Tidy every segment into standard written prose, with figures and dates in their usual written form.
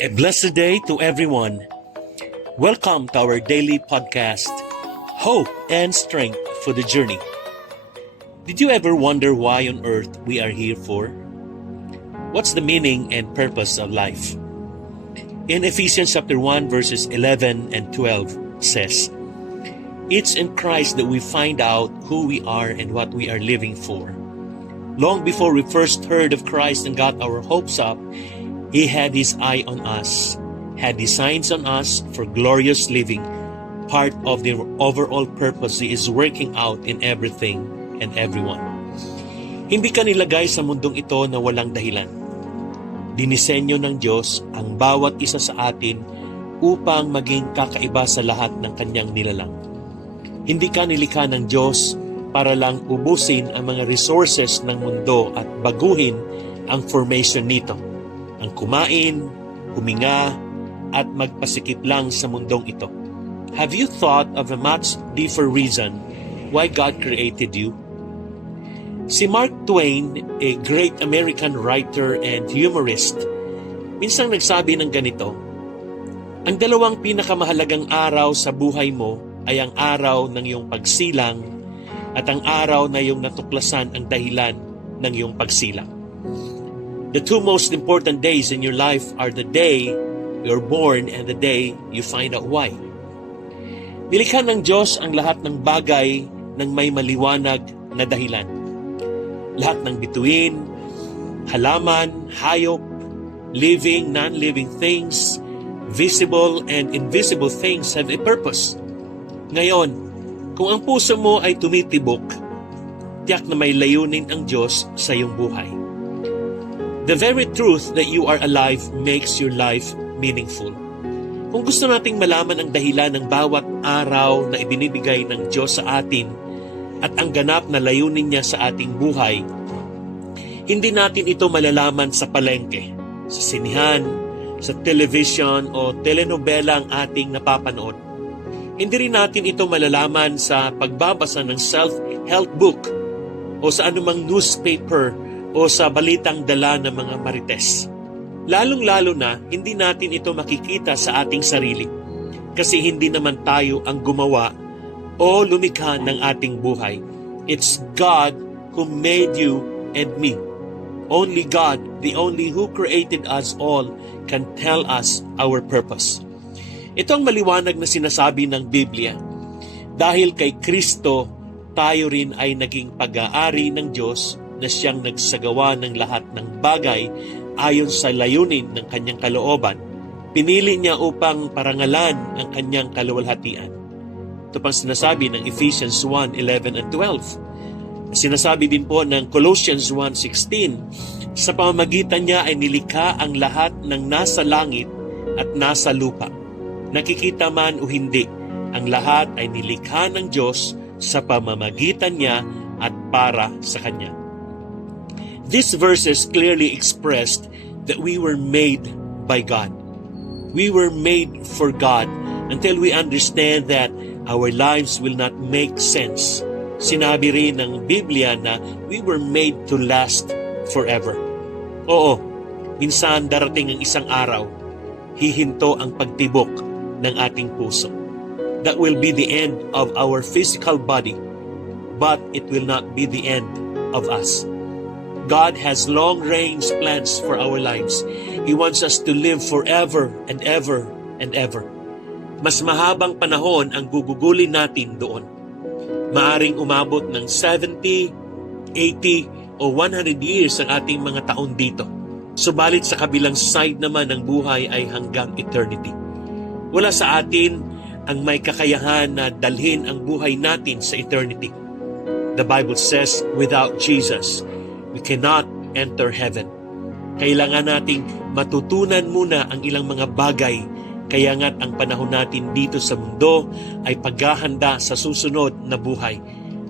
A blessed day to everyone. Welcome to our daily podcast, Hope and Strength for the Journey. Did you ever wonder why on earth we are here for? What's the meaning and purpose of life? In Ephesians chapter 1 verses 11 and 12 says, "It's in Christ that we find out who we are and what we are living for. Long before we first heard of Christ and got our hopes up, He had His eye on us, had designs on us for glorious living, part of the overall purpose He is working out in everything and everyone." Hindi ka nilagay sa mundong ito na walang dahilan. Dinisenyo ng Diyos ang bawat isa sa atin upang maging kakaiba sa lahat ng Kanyang nilalang. Hindi ka nilikha ng Diyos para lang ubusin ang mga resources ng mundo at baguhin ang formation nito. Ang kumain, huminga, at magpasikip lang sa mundong ito. Have you thought of a much deeper reason why God created you? Si Mark Twain, a great American writer and humorist, minsang nagsabi ng ganito, "Ang dalawang pinakamahalagang araw sa buhay mo ay ang araw ng iyong pagsilang at ang araw na iyong natuklasan ang dahilan ng iyong pagsilang." The two most important days in your life are the day you're born and the day you find out why. Nilikha ng Diyos ang lahat ng bagay ng may maliwanag na dahilan. Lahat ng bituin, halaman, hayop, living, non-living things, visible and invisible things have a purpose. Ngayon, kung ang puso mo ay tumitibok, tiyak na may layunin ang Diyos sa iyong buhay. The very truth that you are alive makes your life meaningful. Kung gusto nating malaman ang dahilan ng bawat araw na ibinibigay ng Diyos sa atin at ang ganap na layunin niya sa ating buhay, hindi natin ito malalaman sa palengke, sa sinihan, sa television o telenovela ang ating napapanood. Hindi rin natin ito malalaman sa pagbabasa ng self-help book o sa anumang newspaper o sa balitang dala ng mga marites. Lalong-lalo na, hindi natin ito makikita sa ating sarili kasi hindi naman tayo ang gumawa o lumikha ng ating buhay. It's God who made you and me. Only God, the only who created us all, can tell us our purpose. Ito ang maliwanag na sinasabi ng Biblia. Dahil kay Kristo, tayo rin ay naging pag-aari ng Diyos na siyang nagsagawa ng lahat ng bagay ayon sa layunin ng kanyang kalooban. Pinili niya upang parangalan ang kanyang kaluwalhatian. Ito pang sinasabi ng Ephesians 1:11 and 12. Sinasabi din po ng Colossians 1:16, sa pamamagitan niya ay nilikha ang lahat ng nasa langit at nasa lupa. Nakikita man o hindi, ang lahat ay nilikha ng Diyos sa pamamagitan niya at para sa Kanya. These verses clearly expressed that we were made by God. We were made for God until we understand that our lives will not make sense. Sinabi rin ng Biblia na we were made to last forever. Oo, minsan darating ang isang araw, hihinto ang pagtibok ng ating puso. That will be the end of our physical body, but it will not be the end of us. God has long-range plans for our lives. He wants us to live forever and ever and ever. Mas mahabang panahon ang gugugulin natin doon. Maaring umabot ng 70, 80, o 100 years ang ating mga taon dito. Subalit sa kabilang side naman ng buhay ay hanggang eternity. Wala sa atin ang may kakayahan na dalhin ang buhay natin sa eternity. The Bible says, without Jesus, we cannot enter heaven. Kailangan nating matutunan muna ang ilang mga bagay, kaya nga't ang panahon natin dito sa mundo ay paghahanda sa susunod na buhay.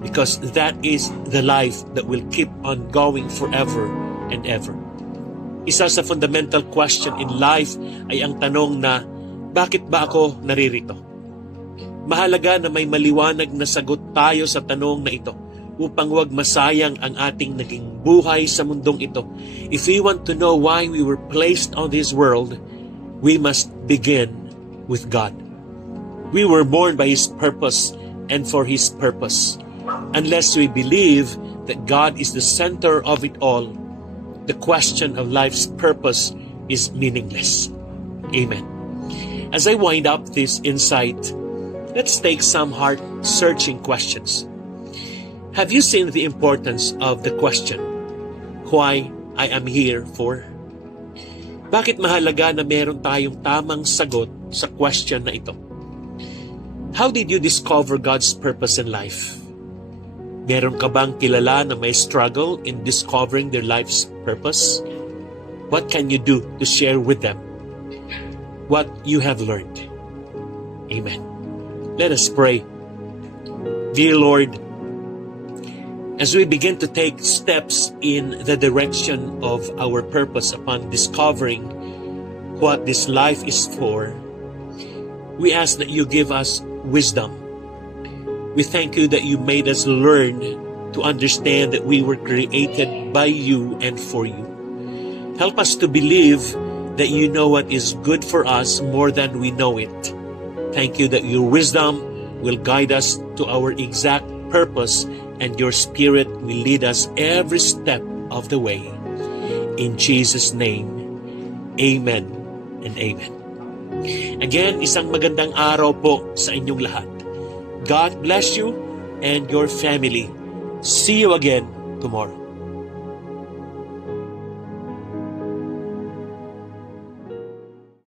Because that is the life that will keep on going forever and ever. Isa sa fundamental question in life ay ang tanong na, bakit ba ako naririto? Mahalaga na may maliwanag na sagot tayo sa tanong na ito upang wag masayang ang ating naging buhay sa mundong ito. If we want to know why we were placed on this world, we must begin with God. We were born by His purpose and for His purpose. Unless we believe that God is the center of it all, the question of life's purpose is meaningless. Amen. As I wind up this insight, let's take some heart-searching questions. Have you seen the importance of the question, why I am here for? Bakit mahalaga na meron tayong tamang sagot sa question na ito? How did you discover God's purpose in life? Meron ka bang kilala na may struggle in discovering their life's purpose? What can you do to share with them what you have learned? Amen. Let us pray. Dear Lord, as we begin to take steps in the direction of our purpose upon discovering what this life is for, we ask that you give us wisdom. We thank you that you made us learn to understand that we were created by you and for you. Help us to believe that you know what is good for us more than we know it. Thank you that your wisdom will guide us to our exact purpose and your Spirit will lead us every step of the way. In Jesus' name, Amen and Amen. Again, isang magandang araw po sa inyong lahat. God bless you and your family. See you again tomorrow.